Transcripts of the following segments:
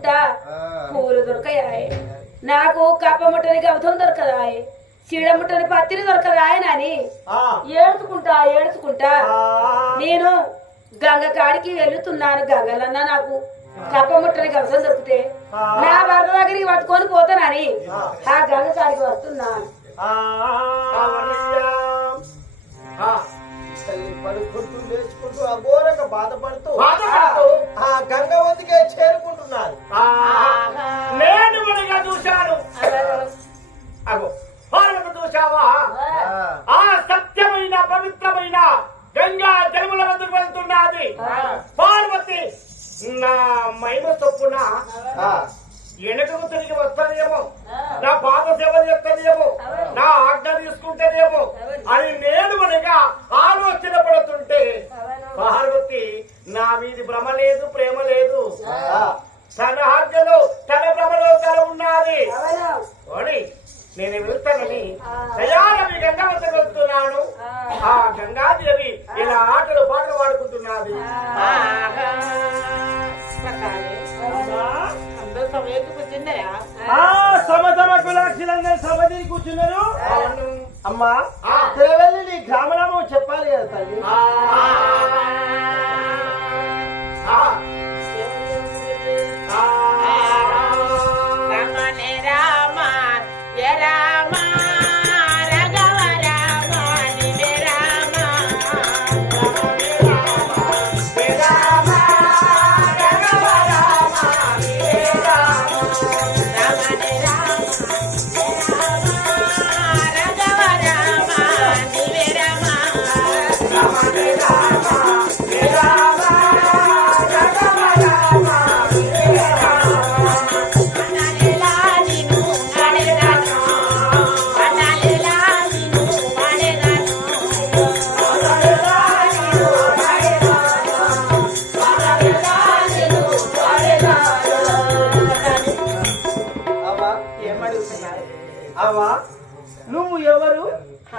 ఏడ్చుకుంటా పూలు దొరకాయి నాకు కప్ప ముట్టని గౌతం దొరకదాయే. చీడ ముట్టని పత్తిరి దొరకదాయ నాని. ఏడ్చుకుంటా ఏడ్చుకుంటా. నేను గంగ కాడికి వెళ్తున్నాను గంగలన్నా నాకు. కప్ప ముట్టని గవసం దొరికితే నా భర్త దగ్గరికి పట్టుకొని పోతానని ఆ. గంగ కాడికి వస్తున్నాను. పడుకుంటూ లేచుకుంటూ అఘోరంగా బాధపడుతూ బాధపడుతూ. ఆ గంగ వద్దకే చేరుకుంటున్నారు. నేను చూశాను. అగో చూశావా ఆ సత్యమైన పవిత్రమైన గంగా జలముల వద్దకు వెళ్తున్నది పార్వతి నా మైమ చొప్పున ఆ, వెనకకు తిరిగి వస్తానేమో నా పాద సేవ చేస్తానేమో నా ఆజ్ఞ తీసుకుంటేనేమో అని నేను మనగా ఆలోచన పడుతుంటే పార్వతి నా మీది భ్రమ లేదు ప్రేమ లేదు. ఆ, తన ఆజ్ఞలో తన భ్రమలో తన ఉన్నది. నేను వెళ్తానని తయారవి గంగా వద్ద వెళ్తున్నాను. ఆ. గంగాదేవి ఇలా ఆటలు పాటలు పాడుకుంటున్నది. సమ సమ కులాక్షులందరూ కూర్చున్నారు. అమ్మా ఆ. తిరవెల్లి నీ గ్రామనామం చెప్పాలి కదా తల్లి.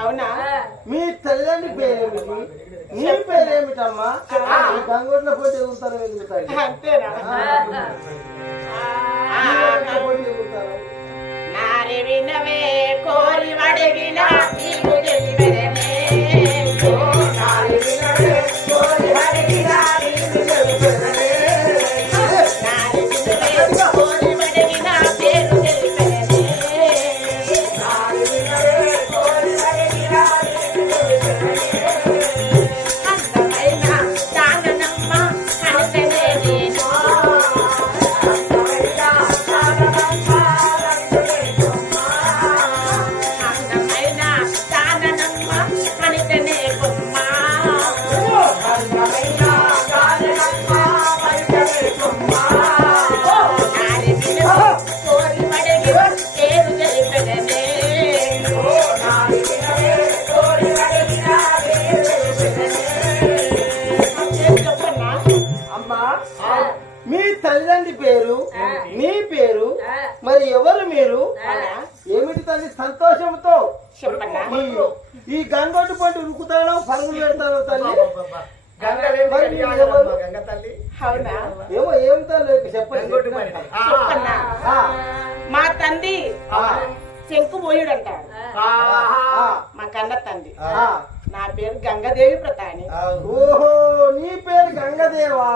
అవునా? మీ తల్లిదండ్రి పేరేమిటి? నీ పేరేమిటమ్మా? గంగోట్ల పోటీ ఎగురుతారు ఎగురుతారు? అంతేనా కోరి వడగిన తల్లిదండ్రి పేరు నీ పేరు మరి ఎవరు మీరు? ఏమిటి తల్లి సంతోషంతో? ఈ- గంగోటి పంట ఉరుకుతానో పరుగులు పెడతానో తల్లి? ఏమో ఏం చెప్పండి మా తండ్రి అంటాడు ఆహా. మా కన్న తండ్రి. నా పేరు గంగదేవి ప్రతాని. ఓహో నీ పేరు గంగదేవా?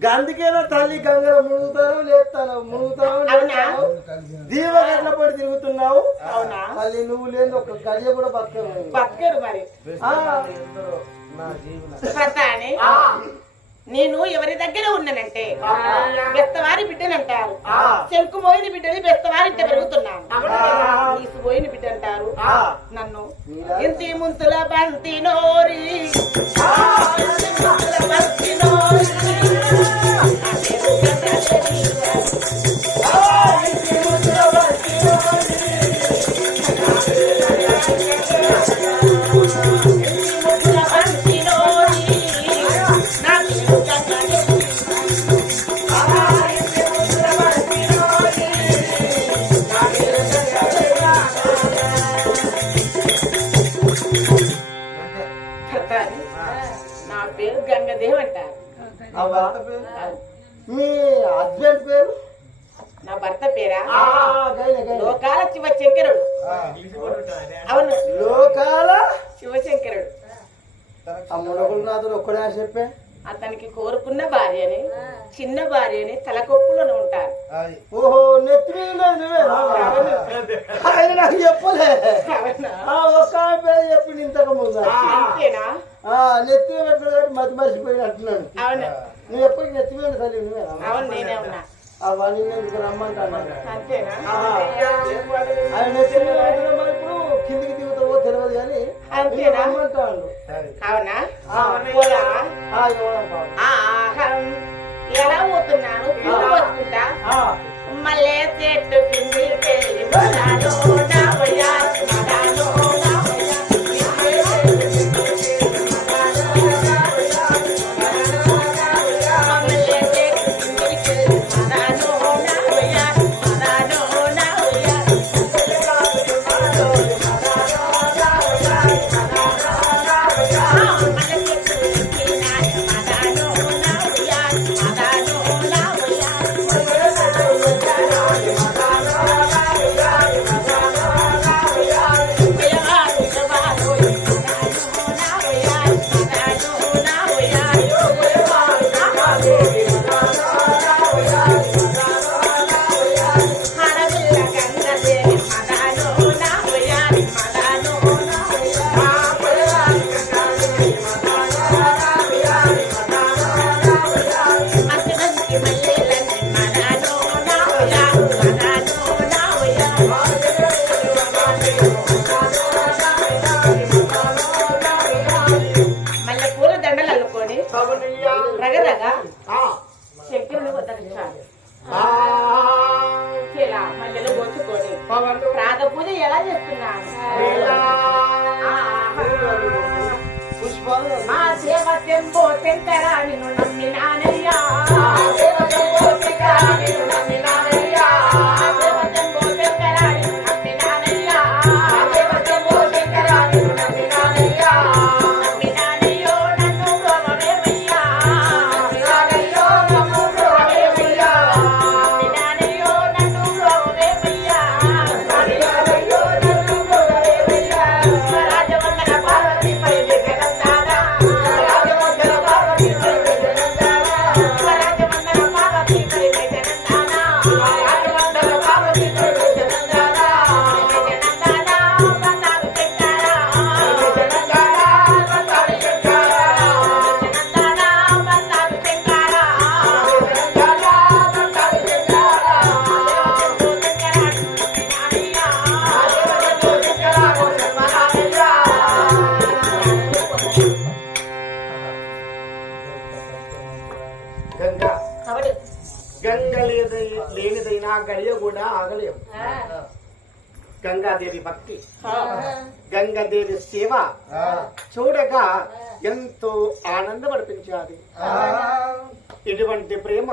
గందుకేనా తల్లి గంగలో మునుగుతాను లేస్తాను మునుగుతాను? లేస్తాను దీవగట్ల పడి తిరుగుతున్నావు? అవునా? తల్లి నువ్వు లేని ఒక గడియ కూడా బతకవు. బతకరు మరి. నేను ఎవరి దగ్గర ఉన్నానంటే బెస్తవారి బిడ్డనంటారు. ఆ. శంకుబోయిన బిడ్డని బెస్తవారింట పెరుగుతున్నాను. ఆ. ఈసుబోయిన బిడ్డ అంటారు. నన్ను? ఇంటి ముంతుల బంతి నోరి. మీ హస్బెండ్ పేరు? నా భర్త పేరా. లోకాల శివశంకరుడు. అవును. లోకాల? శివశంకరుడు. మునగురునాథుడు ఒక్కడే అని చెప్పే. అతనికి కోరుకున్న భార్యని చిన్న భార్యని తలకొప్పులను ఉంటారు. ఓహో నెత్తి మీద ఉన్నది నువ్వేనా? ఆయన నాకు చెప్పలే. అవునా? ఆ ఒక్క ఆమె పేరు చెప్పింది ఇంతకు ముందు. నెత్తి పెట్టిన మతి మర్చిపోయినట్టున్నాడు. అవును. నువ్వు ఎప్పటికి నెత్తి మీద తల్లి నువ్వేనా అవును నేనే ఉన్నా. అవన్నీ నేను రమ్మంటాను. అంతేనా? ఆయన నెత్తి మీద పెట్టిన మరి ఇప్పుడు కిందికి దిగుతావో తెలియదు కానీ అంతేనా? నిన్ను రమ్మంటాడు. అవునా? ఆ. పోలా? ఆ, ఇవ్వడం కావాలి. ఆహం. ఎలా పోతున్నాను? పూలు వస్తుంటా ఆ, మల్లె చెట్టు కిందికెళ్ళి మనాలో నా వయ్యారి, మనాలో ఎలా చేస్తున్నాను వేళ. పుష్పాలు మా దేవ తెంబో శంకరా నిన్ను గడియ కూడా ఆగలేవు. గంగాదేవి భక్తి. గంగాదేవి సేవ. చూడగా ఎంతో ఆనందం అనిపించాలి ఇటువంటి ప్రేమ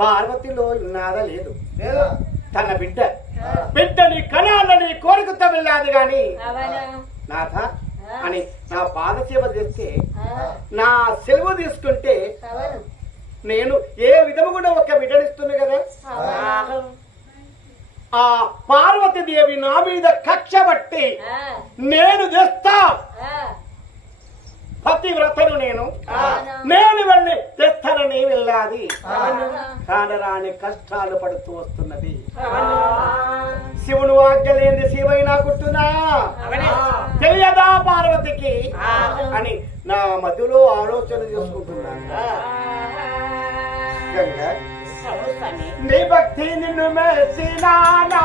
పార్వతిలో ఇన్నాదా లేదు. తన బిడ్డ. బిడ్డని కనాలని కోరికతో వెళ్ళాది గాని. నాథ అని నా పాద సేవ చేస్తే నా సెలవు తీసుకుంటే నేను ఏ విధము కూడా ఒక బిడ్డనిస్తుంది కదా ఆ పార్వతి దేవి నా మీద కక్ష బట్టి నేను తెస్తా పతివ్రతను నేను. నేను వెళ్ళి తెస్తానని వెళ్ళాది. కానరాని కష్టాలు పడుతూ వస్తున్నది. శివుడు ఆజ్ఞలేంది శివైనా కుట్టునా తెలియదా పార్వతికి? అని నా మధ్యలో ఆలోచన చేసుకుంటున్నాను. గంగా నీ భక్తి నిన్ను మెచ్చినానా